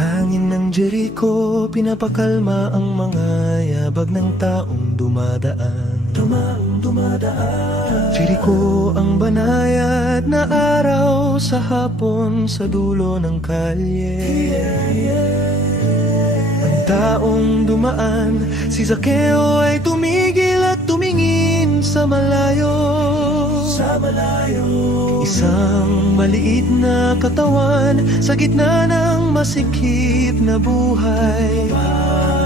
hangin ng Jericho, pinapakalma ang mga yabag ng taong dumadaan. Jericho ang banayad na araw sa hapon sa dulo ng kalye. Ang taong dumaan, si Zakeo ay tumigil at tumingin sa malayo. Isang maliit na katawan sa gitna ng masikip na buhay.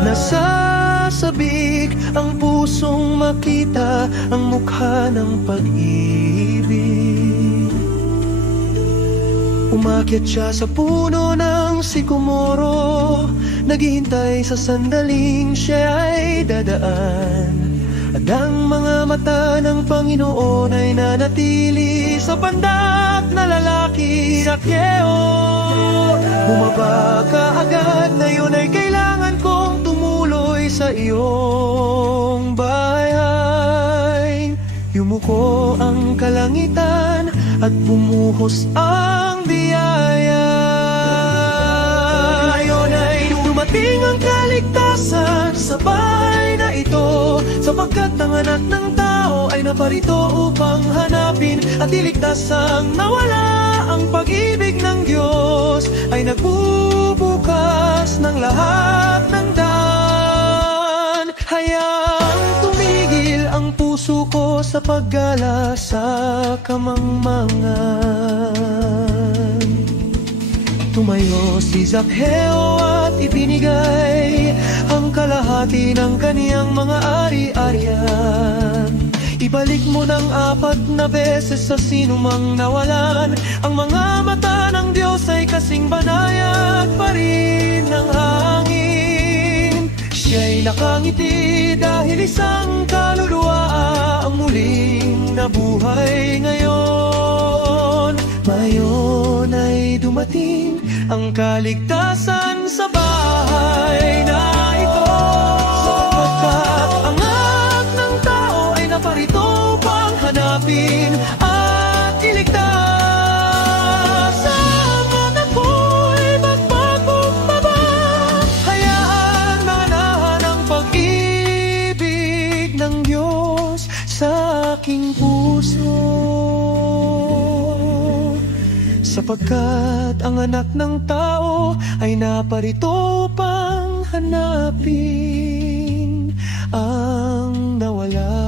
Nasasabik ang pusong makita ang mukha ng pag-ibig. Umakyat siya sa puno ng sikomoro, naghihintay sa sandaling siya ay dadaan. At ang mga mata ng Panginoon ay nanatili sa pandak na lalaki, Zakeo. Bumaba ka agad, ngayon ay kailangan kong tumuloy sa iyong bahay. Yumuko ang kalangitan at bumuhos ang biyaya. Ngayon ay dumating ang kaligtasan sa bahay na ito, sapagkat ang anak ng tao ay naparito upang hanapin at iligtas ang nawala. Ang pag-ibig ng Diyos ay nagbubukas ng lahat ng daan. Hayaang tumigil ang puso ko sa paggala sa kamangmangan. Tumayo si Zakeo at ibinigay ang kalahati ng kaniyang mga ari-arian. Ibalik mo ng 4 na beses sa sinumang nawalan. Ang mga mata ng Diyos ay kasing banayad pa rin ng hangin. Siya'y nakangiti dahil isang kaluluwa ang muling nabuhay ngayon. Ngayon ay dumating ang kaligtasan sa bahay na ito, sapagkat ang anak ng tao ay naparito upang hanapin at iligtas. Ang anak ko'y magpakumbaba, hayaan manahan ang pag-ibig ng Diyos sa aking puso. Sapagkat ang anak ng tao ay naparito upang hanapin ang nawala.